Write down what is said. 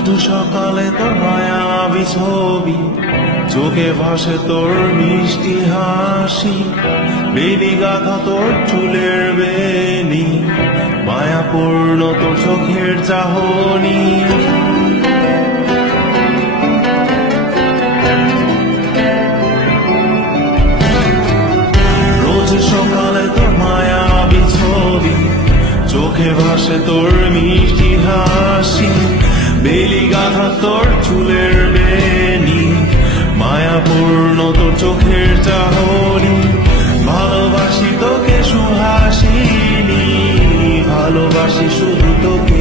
রোজ সকালে তোর মায়াবি ছবি চোখে ভাসে তোর মিষ্টি হাসি বেনি গাথা তোর চুলের বেনি মায়াপূর্ণ তোর চোখের চাহনি। রোজ সকালে তোর মায়াবি ছবি চোখে ভাসে তোর মিষ্টি হাসি। তোর চুলের বেনি মায়াপূর্ণ তোর চোখের চাহনি ভালোবাসি তোকে সুহাসিনী ভালোবাসি শুধু তোকে